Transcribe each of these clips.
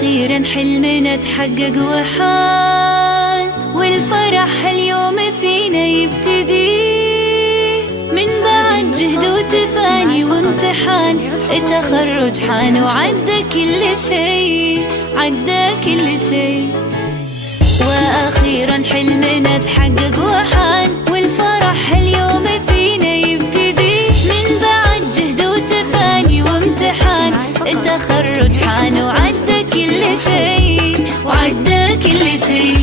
وأخيرا حلمنا تحقق وحان، والفرح هاليوم فينا يبتدي. من بعد جهد وتفاني وامتحان التخرج حان، وعدى كل شي، عدى كل شي. وأخيرا حلمنا تحقق وحان، والفرح هاليوم فينا يبتدي. من بعد جهد وتفاني وامتحان التخرج حان، وعدى كل شي، وعدى كل شي.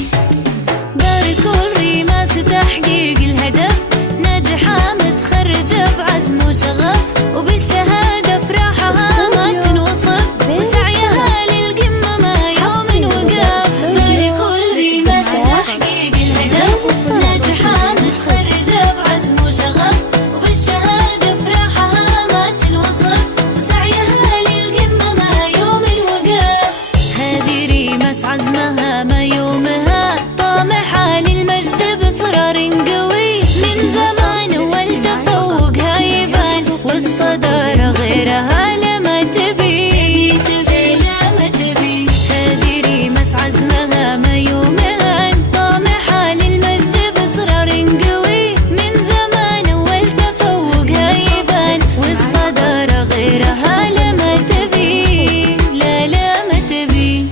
باركوا الريماس تحقيق الهدف، ناجحة متخرجة بعزم وشغف، وبالشهادة فرحها ما تنوصف، وسعيها للقمة ما يوم وقف. باركوا الريماس تحقيق الهدف، ناجحة متخرجة بعزم وشغف، وبالشهادة فرحها ما تنوصف، وسعيها للقمة ما يوم وقف. هذه ريماس عزمها ما يومها، طامحة للمجد بإصرار قوي. من زمان والتفوقها يبان، والصدارة غيرها لما تبي، لما تبي. هذه ريماس عزمها ما يومها، طامحة للمجد بإصرار قوي. من زمان والتفوقها يبان، والصدارة غيرها لما تبي، لما تبي.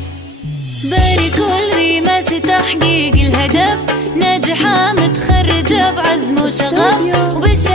باركوا الريماس تحقيق الهدف، ناجحة متخرجة بعزم وشغف، وبالشهادة